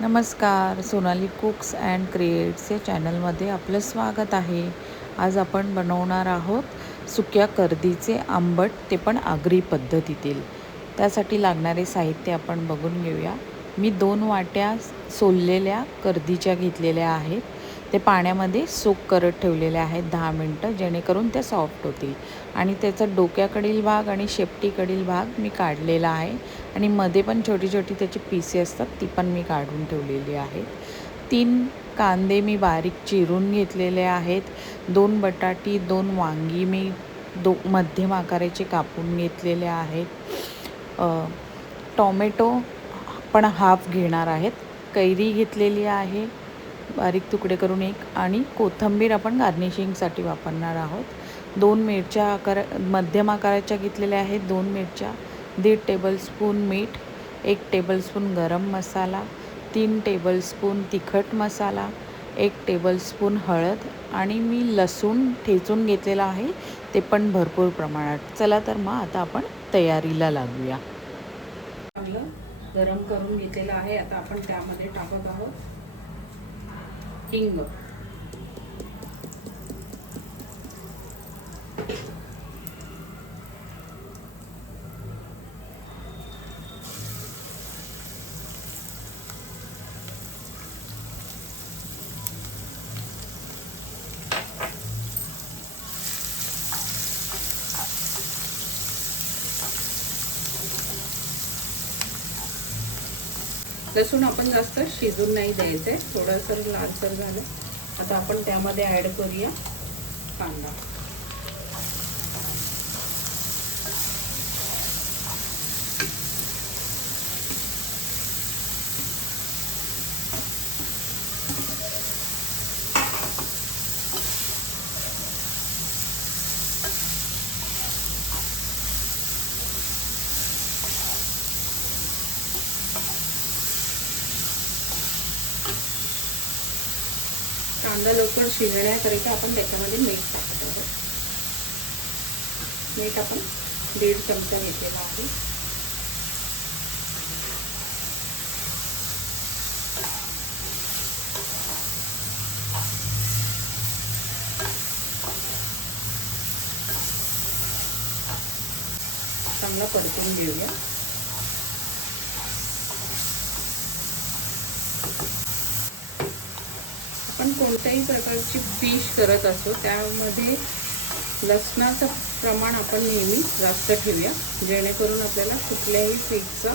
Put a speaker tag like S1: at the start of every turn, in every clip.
S1: नमस्कार Sonali cooks and creates या चॅनलमध्ये आपलं स्वागत आहे. आज आपण बनवणार आहोत सुक्या कर्दीचे आंबट ते पण आगरी पद्धतीतील. त्यासाठी लागणारे साहित्य आपण बघून घेऊया. मी दोन वाट्या सोललेल्या कर्दीच्या घेतलेल्या आहेत. ते पाण्यामध्ये सोक करत ठेवलेले आहेत दहा मिनटं जेणेकरून त्या सॉफ्ट होतील. आणि त्याचा डोक्याकडील भाग आणि शेपटीकडील भाग मी काढलेला आहे. आणि मध्ये पण छोटी छोटी त्याची पिसे असतात ती पण मी काढून ठेवलेली आहेत. तीन कांदे मी बारीक चिरून घेतलेले आहेत. दोन बटाटी दोन वांगी मी दो मध्यम आकाराचे कापून घेतलेले आहेत. टॉमॅटो पण हाफ घेणार आहेत. कैरी घेतलेली आहे. बारीक तुकडे करून एक आणि कोथिंबीर आपण गार्निशिंगसाठी वापरणार आहोत. दोन मिरच्या आकार मध्यम आकाराच्या घेतलेल्या आहेत. दोन मिरच्या दीड टेबलस्पून मीठ एक टेबलस्पून गरम मसाला तीन टेबलस्पून तिखट मसाला एक टेबलस्पून हळद आणि मी लसूण ठेचून घेतलेला आहे. ते पण भरपूर प्रमाणात. चला तर मग आता आपण तयारीला लागूया.
S2: चांगलं गरम करून घेतलेलं आहे. आता आपण त्यामध्ये टाकत आहोत. 听了 लसूण आपण जास्त शिजून नाही द्यायचं. आहे थोडंसं लालसर झालं आता आपण त्यामध्ये ॲड करूया कांदा. कांदा लवकर शिजण्याकरिता आपण त्याच्यामध्ये मीठ टाकत. आहोत मीठ आपण दीड चमचा घेतलेला आहे. चांगला परतून घेऊया. आपण कोणत्याही प्रकारची फिश करत असतो त्यामध्ये लसणाचं प्रमाण आपण नेहमी जास्त ठेवूया जेणेकरून आपल्याला कुठल्याही फिशचा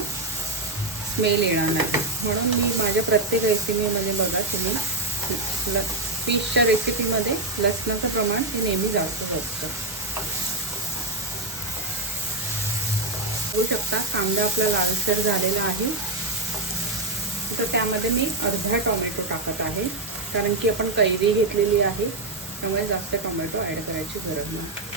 S2: स्मेल येणार नाही. म्हणून मी माझ्या प्रत्येक रेसिपीमध्ये बघा तुम्ही ल फिशच्या रेसिपीमध्ये लसणाचं प्रमाण हे नेहमी जास्त असतं बघू शकता कांदा आपला लालसर झालेला आहे. तर त्यामध्ये मी अर्धा टोमॅटो टाकत आहे. कारण की आपण कैरी घेतलेली आहे त्यामुळे जास्त टोमॅटो ॲड करायची गरज नाही.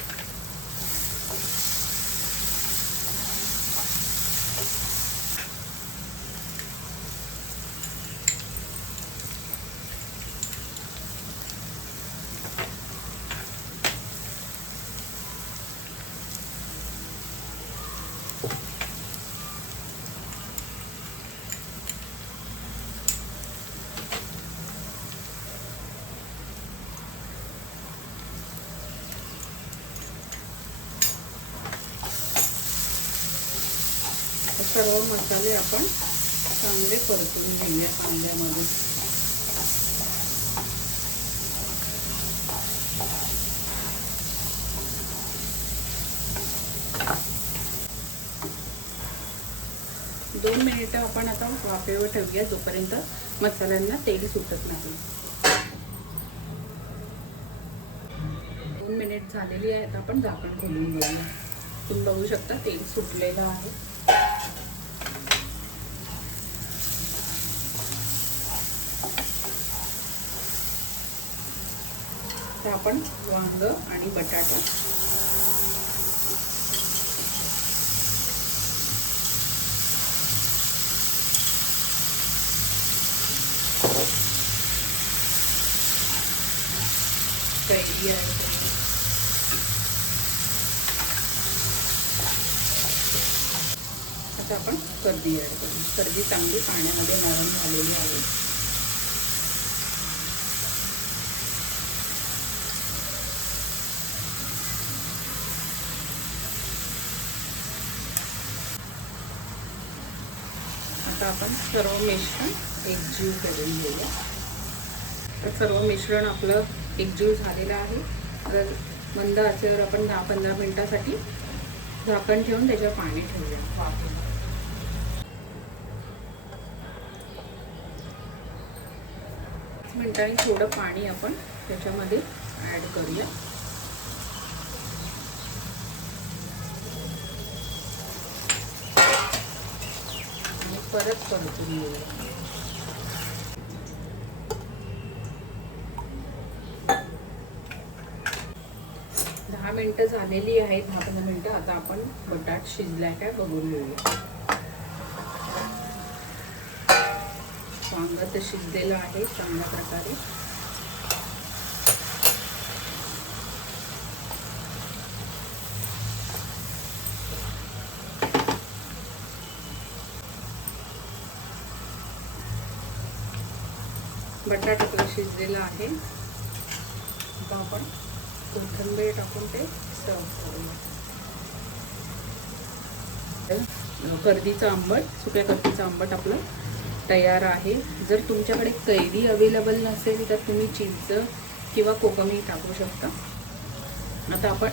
S2: सर्व मसाले आपण चांगले परतून घेऊया कांद्यामध्ये. दोन मिनिटं आपण आता वाफेवर ठेवूया जोपर्यंत मसाल्यांना तेल सुटत नाही. दोन मिनिट झालेली आहेत आपण झाकण खोलून घेऊया. तुम्ही बघू शकता तेल सुटलेलं आहे. आता आपण वांग आणि बटाटा. कैरी ॲड आता आपण कर्दी ॲड करू कर्दी चांगली पाण्यामध्ये नरम झालेली आहे. आता आपण सर्व मिश्रण एकजीव करून घेऊया. तर सर्व मिश्रण आपलं एकजीव झालेलं आहे. तर मंद आचेवर आपण दहा पंधरा मिनटासाठी झाकण ठेवून त्याच्यावर पाणी ठेवूया. वाफेला. पाच थोडं पाणी आपण त्याच्यामध्ये ॲड करूया. परत परतून घेऊया दहा मिनटं झालेली आहेत दहा पंधरा मिनटं. आता आपण बटाट शिजलाय काय बघून घेऊया. वांग तर शिजलेलं आहे चांगल्या प्रकारे. बटाटा तुला शिजलेला आहे. आता आपण कोथिंबीर टाकून ते सर्व करूया. कर्दीचं आंबट सुक्या कर्दीचं आंबट आपलं तयार आहे. जर तुमच्याकडे कैरी अवेलेबल नसेल तर तुम्ही चिंच किंवा कोकमी टाकू शकता. आता आपण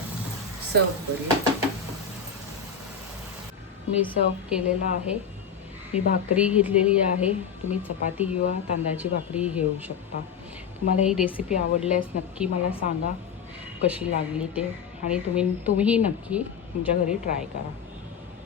S2: सर्व करूया. मी सर्व केलेला आहे. मी भाकरी घेतलेली आहे. तुम्ही चपाती किंवा तांदळाची भाकरी घेऊ शकता. तुम्हाला ही रेसिपी आवडल्यास नक्की मला सांगा कशी लागली ते. आणि तुम्ही तुम्हीही नक्की तुमच्या घरी ट्राय करा.